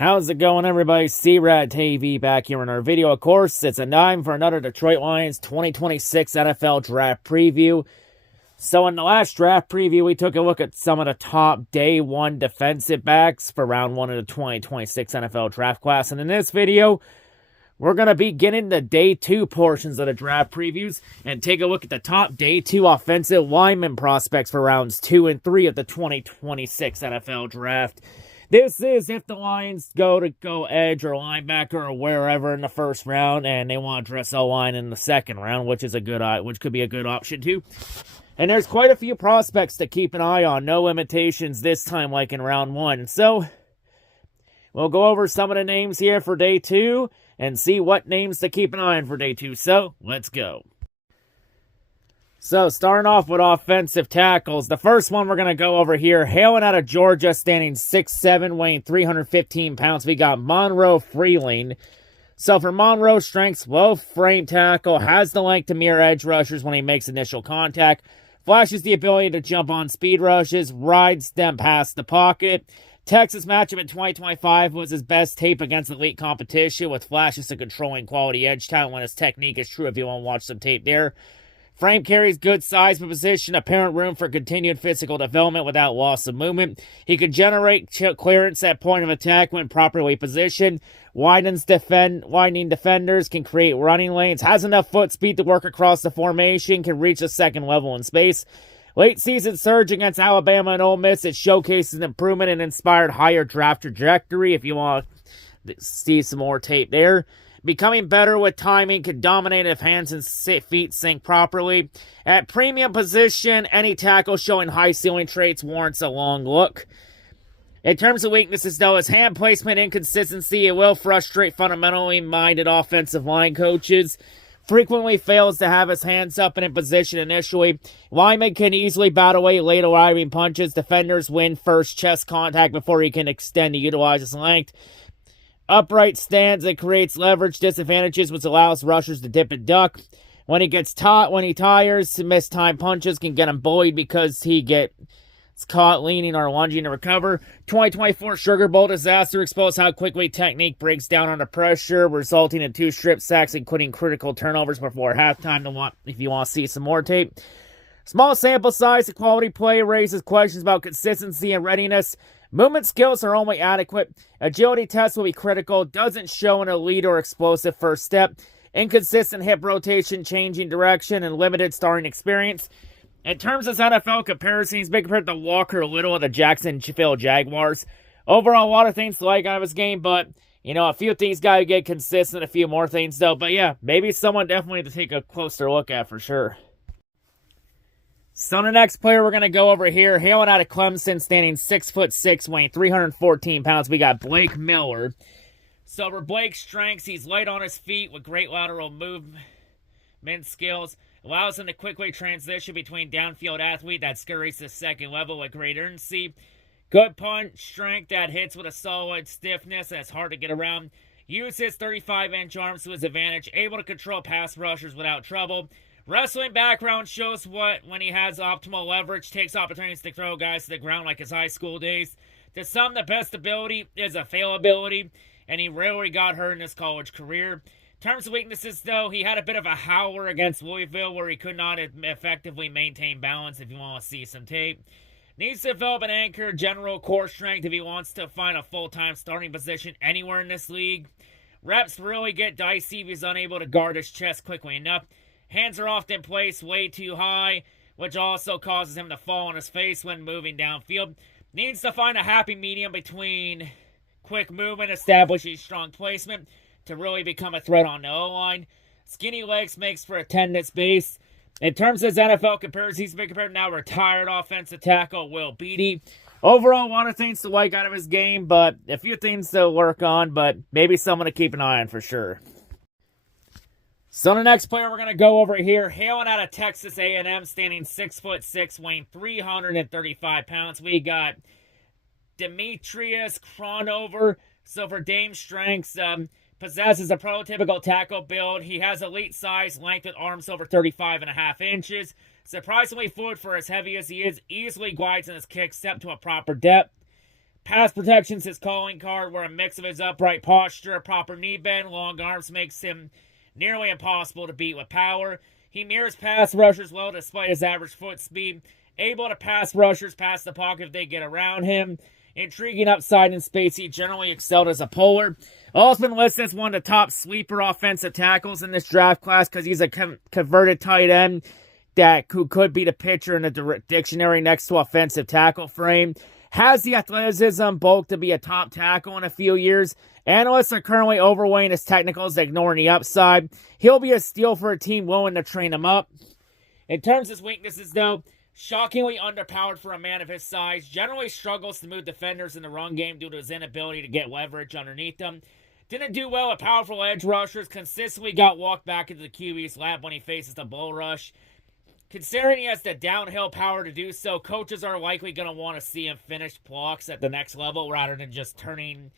How's it going, everybody? C-RadTV back here in our video. Of course, it's a time for another Detroit Lions 2026 NFL Draft Preview. So in the last draft preview, we took a look at some of the top day one defensive backs for round one of the 2026 NFL Draft class. And in this video, we're going to be getting the day two portions of the draft previews and take a look at the top day two offensive lineman prospects for rounds 2 and 3 of the 2026 NFL Draft. This is if the Lions go edge or linebacker or wherever in the first round, and they want to dress O-line in the second round, which could be a good option too. And there's quite a few prospects to keep an eye on. No limitations this time like in round one. So we'll go over some of the names here for day two and see what names to keep an eye on for day two. So let's go. So, starting off with offensive tackles, the first one we're going to go over here, hailing out of Georgia, standing 6'7", weighing 315 pounds, we got Monroe Freeling. So, for Monroe's strengths, low frame tackle, has the length to mirror edge rushers when he makes initial contact, flashes the ability to jump on speed rushes, rides them past the pocket. Texas matchup in 2025 was his best tape against elite competition, with flashes of controlling quality edge talent when his technique is true if you want to watch some tape there. Frame carries good size for position, apparent room for continued physical development without loss of movement. He can generate clearance at point of attack when properly positioned. Widening defenders, can create running lanes, has enough foot speed to work across the formation, can reach the second level in space. Late season surge against Alabama and Ole Miss, it showcases an improvement and inspired higher draft trajectory if you want to see some more tape there. Becoming better with timing, can dominate if hands and feet sync properly. At premium position, any tackle showing high ceiling traits warrants a long look. In terms of weaknesses, though, his hand placement inconsistency, it will frustrate fundamentally minded offensive line coaches. Frequently fails to have his hands up and in position initially. Lineman can easily bat away late arriving punches. Defenders win first chest contact before he can extend to utilize his length. Upright stance, it creates leverage disadvantages, which allows rushers to dip and duck. When he tires, mistimed punches can get him bullied because he gets caught leaning or lunging to recover. 2024 Sugar Bowl disaster exposed how quickly technique breaks down under pressure, resulting in 2 strip sacks, including critical turnovers before halftime. If you want to see some more tape. Small sample size, the quality play raises questions about consistency and readiness. Movement skills are only adequate. Agility tests will be critical. Doesn't show an elite or explosive first step. Inconsistent hip rotation, changing direction, and limited starting experience. In terms of NFL comparisons, he's been compared to Walker Little of the Jacksonville Jaguars. Overall, a lot of things to like out of his game, but, a few things got to get consistent, a few more things, though. But, yeah, maybe someone definitely to take a closer look at for sure. So the next player we're going to go over here, hailing out of Clemson, standing 6'6", weighing 314 pounds, we got Blake Miller. So for Blake's strengths, he's light on his feet with great lateral movement skills. Allows him to quickly transition between downfield athlete that scurries to second level with great urgency. Good punch strength that hits with a solid stiffness that's hard to get around. Use his 35-inch arms to his advantage, able to control pass rushers without trouble. Wrestling background shows when he has optimal leverage, takes opportunities to throw guys to the ground like his high school days. To some, the best ability is availability, and he rarely got hurt in his college career. In terms of weaknesses, though, he had a bit of a howler against Louisville where he could not effectively maintain balance if you want to see some tape. Needs to develop an anchor, general core strength if he wants to find a full-time starting position anywhere in this league. Reps really get dicey if he's unable to guard his chest quickly enough. Hands are often placed way too high, which also causes him to fall on his face when moving downfield. Needs to find a happy medium between quick movement, establishing strong placement to really become a threat on the O-line. Skinny legs makes for attendance base. In terms of his NFL comparisons, he's been compared to now retired offensive tackle Will Beatty. Overall, a lot of things to like out of his game, but a few things to work on, but maybe someone to keep an eye on for sure. So the next player we're going to go over here, hailing out of Texas A&M, standing 6'6", weighing 335 pounds. We got Demetrius Cronover. So for Dame's strengths, possesses a prototypical tackle build. He has elite size, length with arms over 35.5 inches. Surprisingly fluid for as heavy as he is. Easily glides in his kick, step to a proper depth. Pass protection's his calling card, where a mix of his upright posture, proper knee bend, long arms makes him nearly impossible to beat with power. He mirrors pass rushers well despite his average foot speed, able to pass rushers past the pocket if they get around him. Intriguing upside in space, he generally excelled as a puller. Also been listed as one of the top sleeper offensive tackles in this draft class because he's a converted tight end that could be the pitcher in the dictionary next to offensive tackle frame. Has the athleticism, bulk to be a top tackle in a few years. Analysts are currently overweighing his technicals, ignoring the upside. He'll be a steal for a team willing to train him up. In terms of his weaknesses, though, shockingly underpowered for a man of his size. Generally struggles to move defenders in the run game due to his inability to get leverage underneath them. Didn't do well with powerful edge rushers. Consistently got walked back into the QB's lap when he faces the bull rush. Considering he has the downhill power to do so, coaches are likely going to want to see him finish blocks at the next level rather than just turning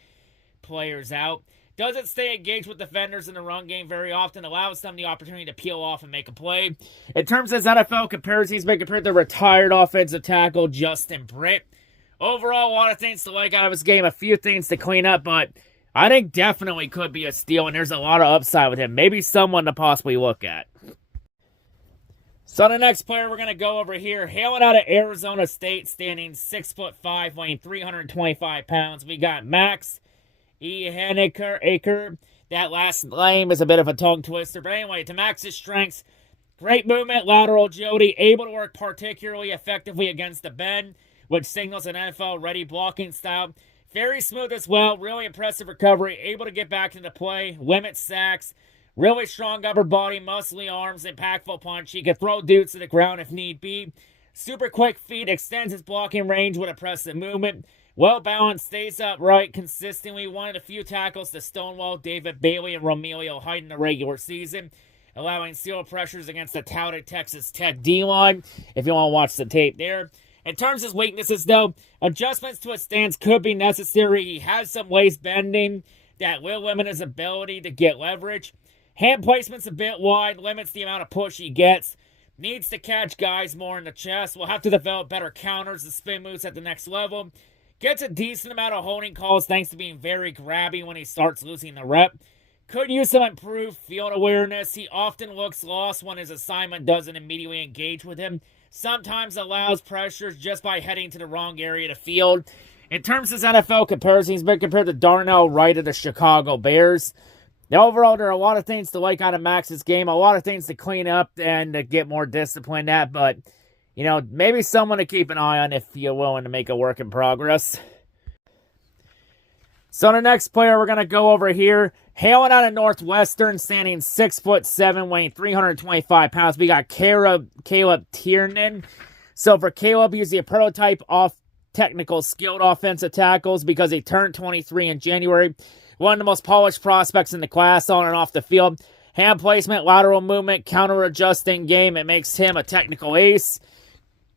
players out. Doesn't stay engaged with defenders in the run game very often, allows them the opportunity to peel off and make a play. In terms of his NFL comparison, he's been compared to retired offensive tackle Justin Britt. Overall, a lot of things to like out of his game, a few things to clean up, but I think definitely could be a steal, and there's a lot of upside with him. Maybe someone to possibly look at. So the next player we're going to go over here, hailing out of Arizona State, standing 6'5", weighing 325 pounds. We got Max Ehenaker. That last name is a bit of a tongue twister. But anyway, to Max's strengths, great movement, lateral agility, able to work particularly effectively against the bend, which signals an NFL-ready blocking style. Very smooth as well, really impressive recovery, able to get back into play, limit sacks, really strong upper body, muscly arms, impactful punch. He can throw dudes to the ground if need be. Super quick feet, extends his blocking range with impressive movement. Well-balanced, stays upright consistently. One of the few tackles to stonewall David Bailey and Romelio Hyde in the regular season, allowing zero pressures against the touted Texas Tech D-line, if you want to watch the tape there. In terms of his weaknesses, though, adjustments to his stance could be necessary. He has some waist bending that will limit his ability to get leverage. Hand placement's a bit wide, limits the amount of push he gets. Needs to catch guys more in the chest. Will have to develop better counters and spin moves at the next level. Gets a decent amount of holding calls thanks to being very grabby when he starts losing the rep. Could use some improved field awareness. He often looks lost when his assignment doesn't immediately engage with him. Sometimes allows pressures just by heading to the wrong area of the field. In terms of his NFL comparison, he's been compared to Darnell Wright of the Chicago Bears. Now, overall, there are a lot of things to like out of Max's game, a lot of things to clean up and to get more disciplined at, but, you know, maybe someone to keep an eye on if you're willing to make a work in progress. So the next player we're going to go over here, hailing out of Northwestern, standing 6'7", weighing 325 pounds. We got Caleb Tiernan. So for Caleb, he's the prototype off technical skilled offensive tackles because he turned 23 in January. One of the most polished prospects in the class on and off the field. Hand placement, lateral movement, counter-adjusting game. It makes him a technical ace.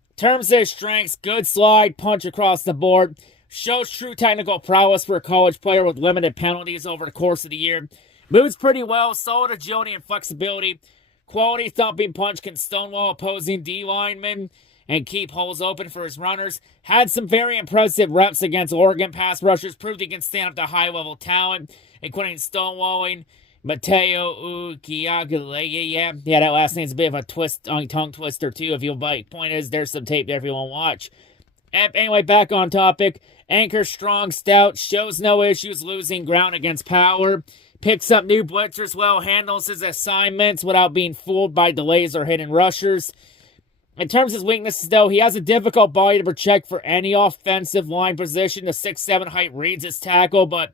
In terms of his strengths, good slide, punch across the board. Shows true technical prowess for a college player with limited penalties over the course of the year. Moves pretty well, solid agility and flexibility. Quality thumping punch can stonewall opposing D-linemen and keep holes open for his runners. Had some very impressive reps against Oregon pass rushers. Proved he can stand up to high-level talent, including stonewalling Mateo Ukiagalea. Yeah, that last name's a bit of a tongue twister, too, if you'll bite. Point is, there's some tape there if you want to watch. Anyway, back on topic. Anchor strong, stout, shows no issues losing ground against power. Picks up new blitzers well, handles his assignments without being fooled by delays or hidden rushers. In terms of his weaknesses, though, he has a difficult body to protect for any offensive line position. The 6'7" height reads his tackle, but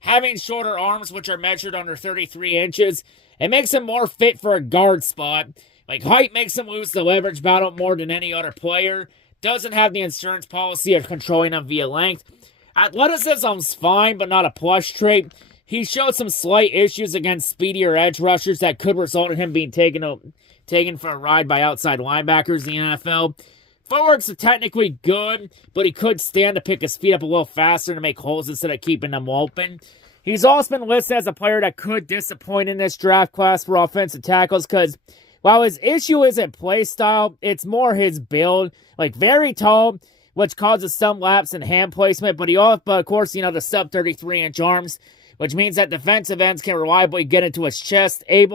having shorter arms, which are measured under 33 inches, it makes him more fit for a guard spot. Like, height makes him lose the leverage battle more than any other player. Doesn't have the insurance policy of controlling him via length. Athleticism's fine, but not a plus trait. He showed some slight issues against speedier edge rushers that could result in him being taken for a ride by outside linebackers in the NFL. Footwork's technically good, but he could stand to pick his feet up a little faster to make holes instead of keeping them open. He's also been listed as a player that could disappoint in this draft class for offensive tackles because while his issue isn't play style, it's more his build. Like, very tall, which causes some lapse in hand placement. But of course, the sub 33-inch arms, which means that defensive ends can reliably get into his chest, and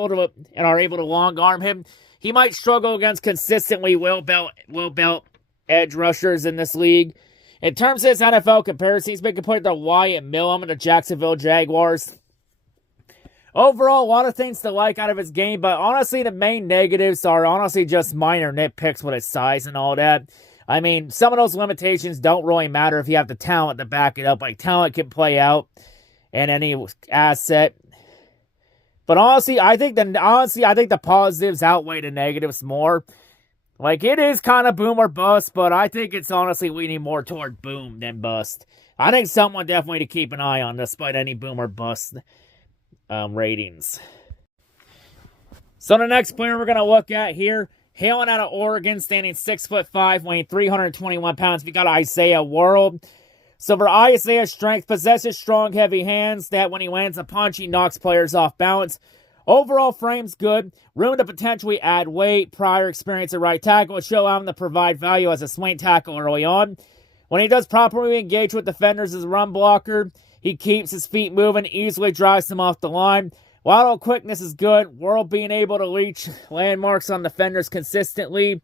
are able to long arm him. He might struggle against consistently will belt edge rushers in this league. In terms of his NFL comparison, he's been compared to Wyatt Millam and the Jacksonville Jaguars. Overall, a lot of things to like out of his game, but honestly, the main negatives are just minor nitpicks with his size and all that. I mean, some of those limitations don't really matter if you have the talent to back it up. Like, talent can play out in any asset. But honestly, I think the positives outweigh the negatives more. Like, it is kind of boom or bust, but I think it's honestly leaning more toward boom than bust. I think someone definitely to keep an eye on, despite any boom or bust ratings. So the next player we're going to look at here, hailing out of Oregon, standing 6'5", weighing 321 pounds. We got Isaiah World. So for Isaiah's strength, possesses strong, heavy hands that when he lands a punch, he knocks players off balance. Overall frame's good. Room to potentially add weight. Prior experience at right tackle should allow him to provide value as a swing tackle early on. When he does properly engage with defenders as a run blocker, he keeps his feet moving, easily drives them off the line. Lateral quickness is good. World being able to reach landmarks on defenders consistently.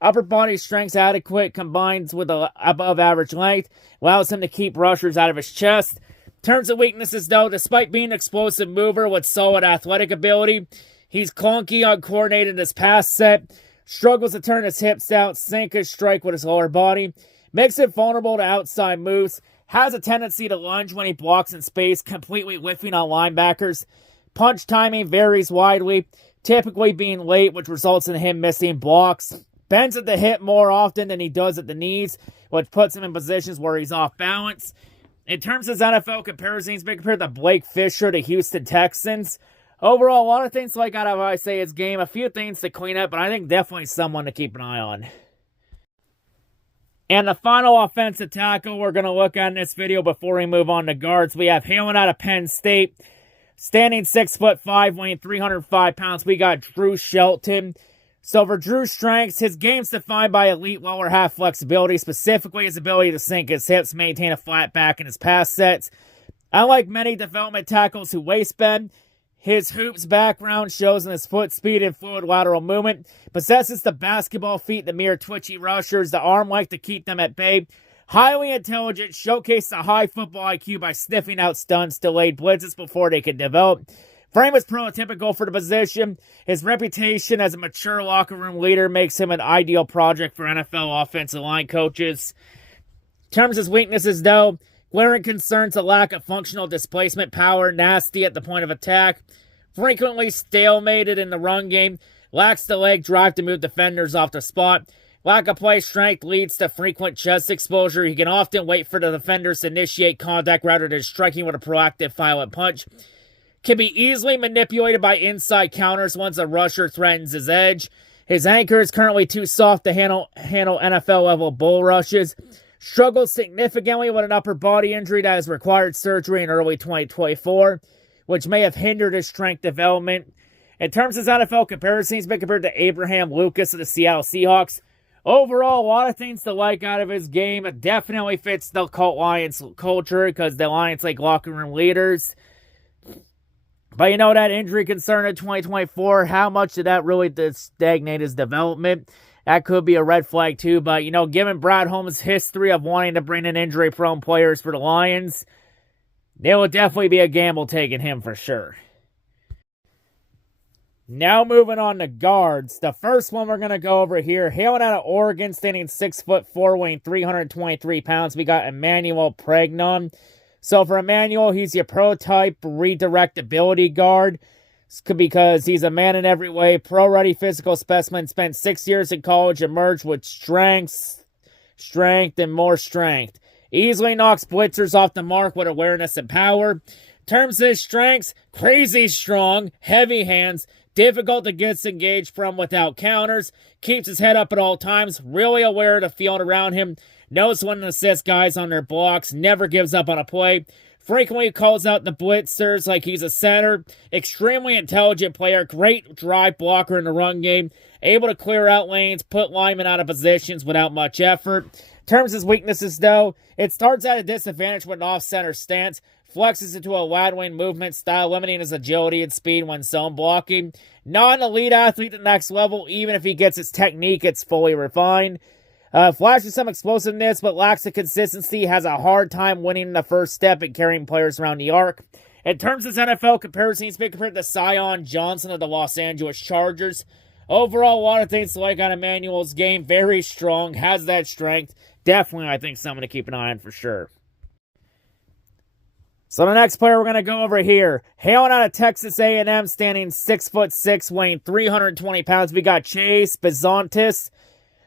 Upper body strength's adequate, combines with above average length, allows him to keep rushers out of his chest. In terms of weaknesses, though, despite being an explosive mover with solid athletic ability, he's clunky, uncoordinated in his pass set, struggles to turn his hips out, sink his strike with his lower body, makes it vulnerable to outside moves, has a tendency to lunge when he blocks in space, completely whiffing on linebackers. Punch timing varies widely, typically being late, which results in him missing blocks. Bends at the hip more often than he does at the knees, which puts him in positions where he's off balance. In terms of his NFL comparison, he's been compared to Blake Fisher, the Houston Texans. Overall, a lot of things to like out of Isaiah's game. A few things to clean up, but I think definitely someone to keep an eye on. And the final offensive tackle we're going to look at in this video before we move on to guards, we have hailing out of Penn State, standing 6'5", weighing 305 pounds. We got Drew Shelton. So for Drew's strengths, his game's defined by elite lower half flexibility, specifically his ability to sink his hips, maintain a flat back in his pass sets. Unlike many development tackles who waist bend, his hoops background shows in his foot speed and fluid lateral movement, possesses the basketball feet, the mere twitchy rushers, the arm length to keep them at bay. Highly intelligent, showcases a high football IQ by sniffing out stunts, delayed blitzes before they can develop. Frame is prototypical for the position. His reputation as a mature locker room leader makes him an ideal project for NFL offensive line coaches. In terms of his weaknesses, though, glaring concerns a lack of functional displacement power, nasty at the point of attack, frequently stalemated in the run game, lacks the leg drive to move defenders off the spot, lack of play strength leads to frequent chest exposure. He can often wait for the defenders to initiate contact rather than striking with a proactive violent punch. Can be easily manipulated by inside counters once a rusher threatens his edge. His anchor is currently too soft to handle NFL-level bull rushes. Struggled significantly with an upper body injury that has required surgery in early 2024, which may have hindered his strength development. In terms of his NFL comparison, he's been compared to Abraham Lucas of the Seattle Seahawks. Overall, a lot of things to like out of his game. It definitely fits the Lions culture because the Lions like locker room leaders. But that injury concern in 2024, how much did that really stagnate his development? That could be a red flag too. But, given Brad Holmes' history of wanting to bring in injury-prone players for the Lions, it would definitely be a gamble taking him for sure. Now moving on to guards. The first one we're going to go over here, hailing out of Oregon, standing 6'4", weighing 323 pounds. We got Emmanuel Pregnon. So for Emmanuel, he's your prototype redirect ability guard because he's a man in every way, pro-ready physical specimen, spent 6 years in college, emerged with strength, and more strength. Easily knocks blitzers off the mark with awareness and power. In terms of his strengths, crazy strong, heavy hands, difficult to get engaged from without counters, keeps his head up at all times, really aware of the field around him, knows when to assist guys on their blocks, never gives up on a play, frequently calls out the blitzers like he's a center, extremely intelligent player, great drive blocker in the run game, able to clear out lanes, put linemen out of positions without much effort. In terms of his weaknesses, though, it starts at a disadvantage with an off-center stance, flexes into a wide wing movement style, limiting his agility and speed when zone blocking. Not an elite athlete at the next level, even if he gets his technique, it's fully refined. Flashes some explosiveness, but lacks the consistency, has a hard time winning in the first step and carrying players around the arc. In terms of his NFL comparison, he's been compared to Zion Johnson of the Los Angeles Chargers. Overall, a lot of things to like on Emmanuel's game. Very strong, has that strength. Definitely, I think, someone to keep an eye on for sure. So the next player we're going to go over here, hailing out of Texas A&M, standing 6'6", weighing 320 pounds. We got Chase Bizontis.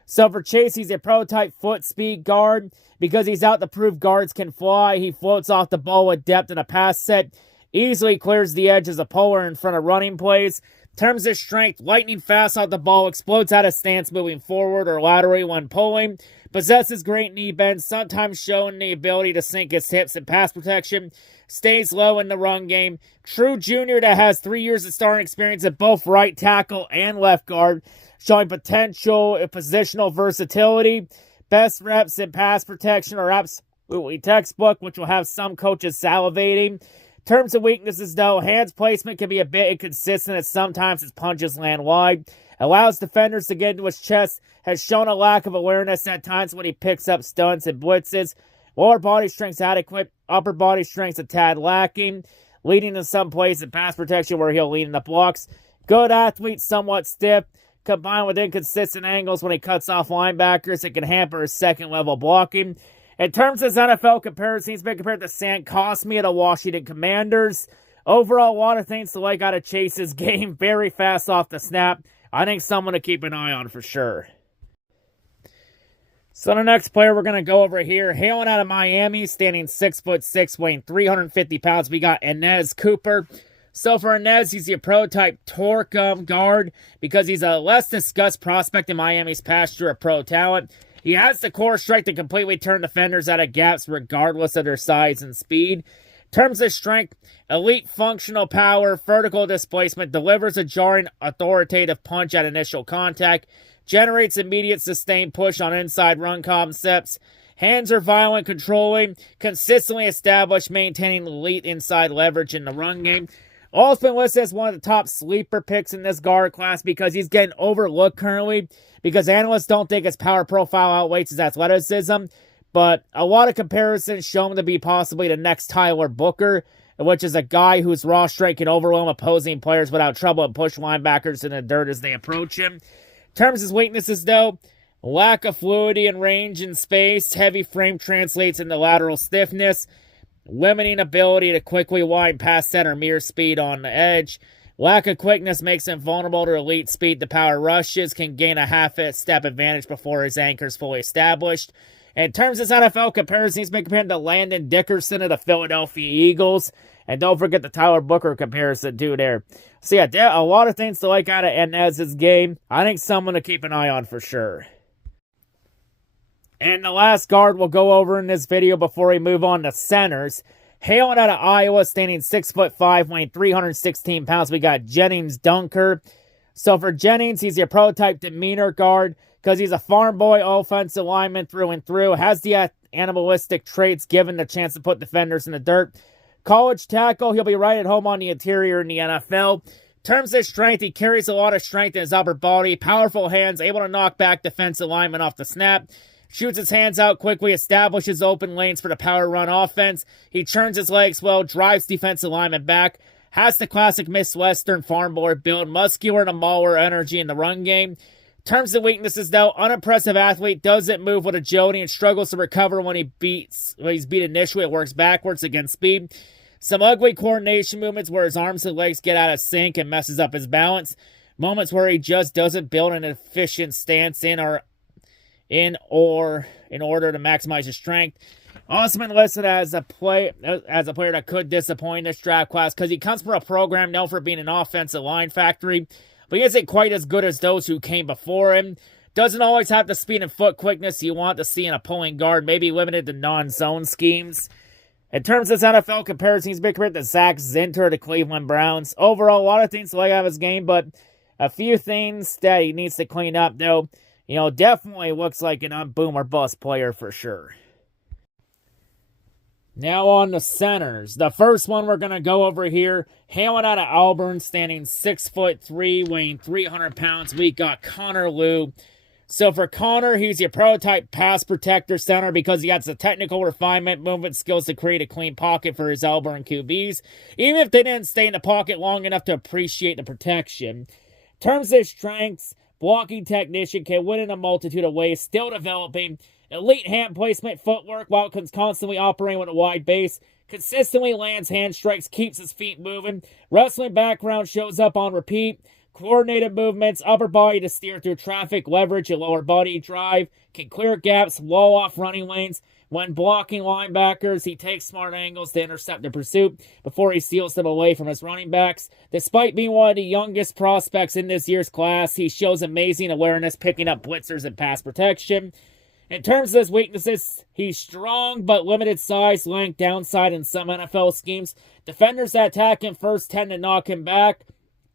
So for Chase, he's a prototype foot speed guard. Because he's out to prove guards can fly, he floats off the ball with depth in a pass set. Easily clears the edge as a puller in front of running plays. In terms of strength, lightning fast off the ball, explodes out of stance moving forward or laterally when pulling. Possesses great knee bends, sometimes showing the ability to sink his hips in pass protection. Stays low in the run game. True junior that has 3 years of starting experience at both right tackle and left guard. Showing potential positional versatility. Best reps in pass protection are absolutely textbook, which will have some coaches salivating. In terms of weaknesses, though, hands placement can be a bit inconsistent as sometimes his punches land wide. Allows defenders to get into his chest. Has shown a lack of awareness at times when he picks up stunts and blitzes. Lower body strength's adequate. Upper body strength's a tad lacking. Leading in some plays in pass protection where he'll lead in the blocks. Good athlete, somewhat stiff. Combined with inconsistent angles when he cuts off linebackers, it can hamper his second-level blocking. In terms of his NFL comparison, he's been compared to Sam Cosmi of the Washington Commanders. Overall, a lot of things to like out of Chase's game. Very fast off the snap. I think someone to keep an eye on for sure. So the next player we're going to go over here, hailing out of Miami, standing 6'6", weighing 350 pounds. We got Inez Cooper. So for Inez, he's your prototype torque guard because he's a less discussed prospect in Miami's past year of pro talent. He has the core strength to completely turn defenders out of gaps regardless of their size and speed. In terms of strength, elite functional power, vertical displacement, delivers a jarring authoritative punch at initial contact, generates immediate sustained push on inside run concepts. Hands are violent, controlling, consistently established, maintaining elite inside leverage in the run game. Also been listed as one of the top sleeper picks in this guard class because he's getting overlooked currently because analysts don't think his power profile outweighs his athleticism. But a lot of comparisons show him to be possibly the next Tyler Booker, which is a guy whose raw strength can overwhelm opposing players without trouble and push linebackers in the dirt as they approach him. In terms of his weaknesses, though, lack of fluidity and range in space, heavy frame translates into lateral stiffness, limiting ability to quickly wind past center mere speed on the edge. Lack of quickness makes him vulnerable to elite speed to power rushes, can gain a half-step advantage before his anchor is fully established. In terms of his NFL comparison, he's been compared to Landon Dickerson of the Philadelphia Eagles. And don't forget the Tyler Booker comparison, too, there. So, yeah, a lot of things to like out of Inez's game. I think someone to keep an eye on for sure. And the last guard we'll go over in this video before we move on to centers. Hailing out of Iowa, standing 6'5", weighing 316 pounds, we got Jennings Dunker. So for Jennings, he's your prototype demeanor guard because he's a farm boy offensive lineman through and through. Has the animalistic traits given the chance to put defenders in the dirt. College tackle, he'll be right at home on the interior in the NFL. In terms of strength, he carries a lot of strength in his upper body. Powerful hands, able to knock back defensive linemen off the snap. Shoots his hands out quickly, establishes open lanes for the power run offense. He turns his legs well, drives defensive linemen back. Has the classic Miss Western farm boy build, muscular and a mauler energy in the run game. In terms of weaknesses, though, unimpressive athlete, doesn't move with agility and struggles to recover when he's beat initially. It works backwards against speed. Some ugly coordination movements where his arms and legs get out of sync and messes up his balance. Moments where he just doesn't build an efficient stance in order to maximize his strength. Also been listed as a player that could disappoint in this draft class because he comes from a program known for being an offensive line factory, but he isn't quite as good as those who came before him. Doesn't always have the speed and foot quickness you want to see in a pulling guard, maybe limited to non-zone schemes. In terms of his NFL comparison, he's been compared to Zach Zinter of the Cleveland Browns. Overall, a lot of things to like out of his game, but a few things that he needs to clean up, though. Definitely looks like an boom or bust player for sure. Now on the centers. The first one we're going to go over here, hailing out of Auburn, standing 6'3", weighing 300 pounds. We got Connor Liu. So for Connor, he's your prototype pass protector center because he has the technical refinement, movement skills to create a clean pocket for his Auburn QBs, even if they didn't stay in the pocket long enough to appreciate the protection. In terms of his strengths, blocking technician, can win in a multitude of ways, still developing. Elite hand placement, footwork, while constantly operating with a wide base. Consistently lands hand strikes, keeps his feet moving. Wrestling background shows up on repeat. Coordinated movements, upper body to steer through traffic, leverage a lower body drive. Can clear gaps, wall off running lanes. When blocking linebackers, he takes smart angles to intercept the pursuit before he steals them away from his running backs. Despite being one of the youngest prospects in this year's class, he shows amazing awareness, picking up blitzers and pass protection. In terms of his weaknesses, he's strong but limited size, length, downside in some NFL schemes. Defenders that attack him first tend to knock him back,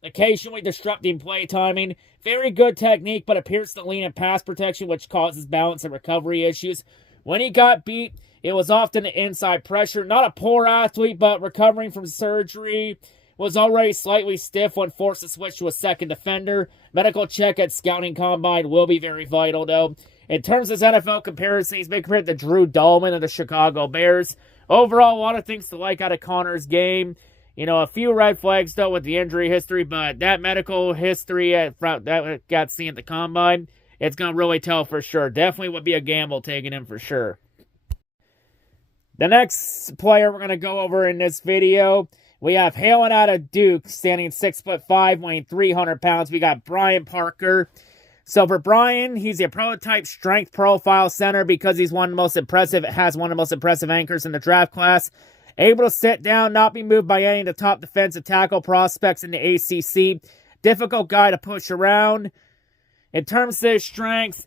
occasionally disrupting play timing. Very good technique, but appears to lean in pass protection, which causes balance and recovery issues. When he got beat, it was often the inside pressure. Not a poor athlete, but recovering from surgery. Was already slightly stiff when forced to switch to a second defender. Medical check at scouting combine will be very vital, though. In terms of his NFL comparison, he's been compared to Drew Dahlman of the Chicago Bears. Overall, a lot of things to like out of Connor's game. A few red flags, though, with the injury history, but that medical history that got seen at the combine, it's going to really tell for sure. Definitely would be a gamble taking him for sure. The next player we're going to go over in this video, we have hailing out of Duke, standing 6'5", weighing 300 pounds. We got Brian Parker. So for Brian, he's a prototype strength profile center because he's has one of the most impressive anchors in the draft class. Able to sit down, not be moved by any of the top defensive tackle prospects in the ACC. Difficult guy to push around. In terms of his strengths,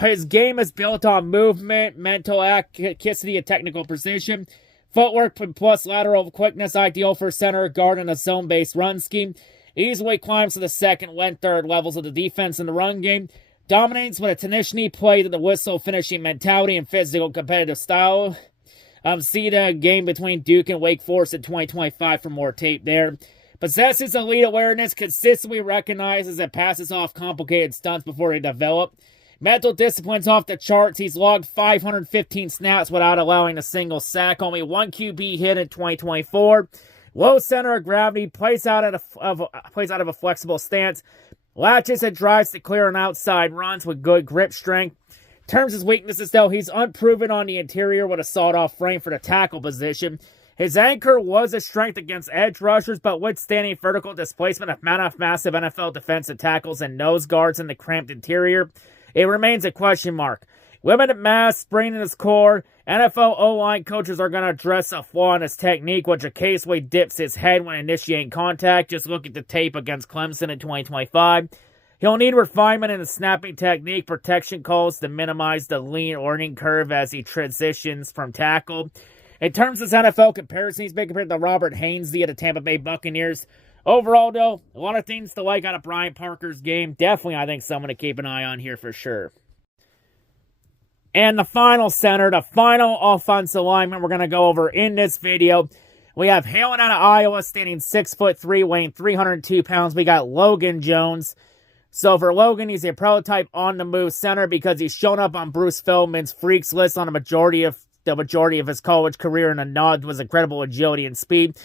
his game is built on movement, mental accuracy, and technical precision. Footwork plus lateral quickness, ideal for center guard in a zone-based run scheme. Easily climbs to the second and third levels of the defense in the run game. Dominates with a tenacity, play to the whistle, finishing mentality, and physical competitive style. See the game between Duke and Wake Forest in 2025 for more tape there. Possesses elite awareness, consistently recognizes and passes off complicated stunts before they develop. Mental discipline's off the charts. He's logged 515 snaps without allowing a single sack. Only one QB hit in 2024. Low center of gravity, plays out of a flexible stance, latches and drives to clear and outside runs with good grip strength. In terms of his weaknesses, though, he's unproven on the interior with a sawed-off frame for the tackle position. His anchor was a strength against edge rushers, but withstanding vertical displacement of massive NFL defensive tackles and nose guards in the cramped interior, it remains a question mark. Limited mass, sprain in his core. NFL O-line coaches are going to address a flaw in his technique, which occasionally dips his head when initiating contact. Just look at the tape against Clemson in 2025. He'll need refinement in the snapping technique, protection calls to minimize the learning curve as he transitions from tackle. In terms of his NFL comparison, he's been compared to Robert Hainsey of the Tampa Bay Buccaneers. Overall, though, a lot of things to like out of Brian Parker's game. Definitely, I think, someone to keep an eye on here for sure. And the final center, the final offensive lineman we're going to go over in this video, we have hailing out of Iowa, standing 6'3", weighing 302 pounds. We got Logan Jones. So for Logan, he's a prototype on-the-move center because he's shown up on Bruce Feldman's freaks list on the majority of his college career, and a nod to his incredible agility and speed.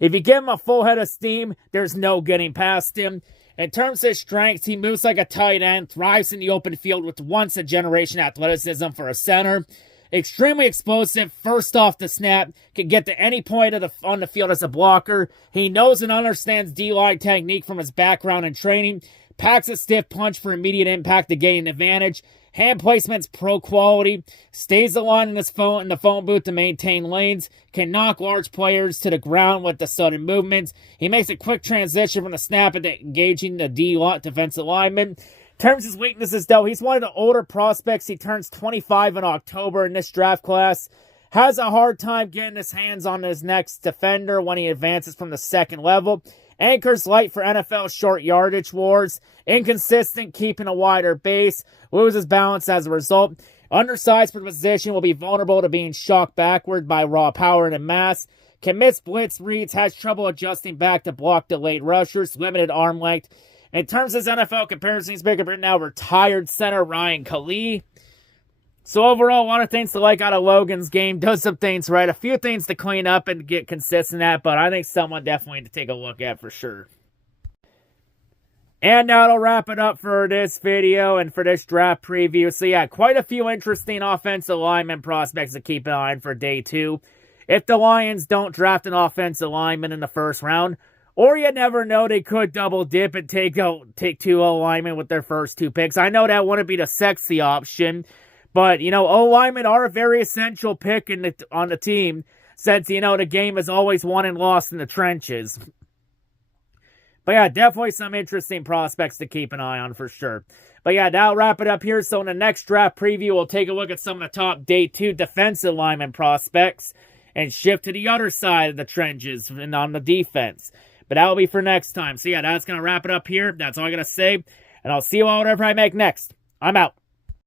If you give him a full head of steam, there's no getting past him. In terms of his strengths, he moves like a tight end, thrives in the open field with once-a-generation athleticism for a center. Extremely explosive, first off the snap, can get to any point on the field as a blocker. He knows and understands D-line technique from his background and training. Packs a stiff punch for immediate impact to gain an advantage. Hand placement's pro quality. Stays aligned in the phone booth to maintain lanes. Can knock large players to the ground with the sudden movements. He makes a quick transition from the snap into engaging the defensive lineman. In terms of his weaknesses, though, he's one of the older prospects. He turns 25 in October in this draft class. Has a hard time getting his hands on his next defender when he advances from the second level. Anchors light for NFL short yardage wars. Inconsistent, keeping a wider base. Loses balance as a result. Undersized for the position, will be vulnerable to being shocked backward by raw power and mass. Can miss blitz reads, has trouble adjusting back to block delayed rushers, limited arm length. In terms of his NFL comparisons, he's bigger now retired center Ryan Khalil. So overall, a lot of things to like out of Logan's game. Does some things right. A few things to clean up and get consistent at, but I think someone definitely to take a look at for sure. And that'll wrap it up for this video and for this draft preview. So yeah, quite a few interesting offensive lineman prospects to keep an eye on for day 2. If the Lions don't draft an offensive lineman in the first round, or you never know, they could double dip and take 2 O-linemen with their first 2 picks. I know that wouldn't be the sexy option, but, you know, O-linemen are a very essential pick on the team since, you know, the game is always won and lost in the trenches. But yeah, definitely some interesting prospects to keep an eye on for sure. But yeah, that'll wrap it up here. So in the next draft preview, we'll take a look at some of the top day 2 defensive lineman prospects and shift to the other side of the trenches and on the defense. But that'll be for next time. So yeah, that's going to wrap it up here. That's all I got to say. And I'll see you all whatever I make next. I'm out.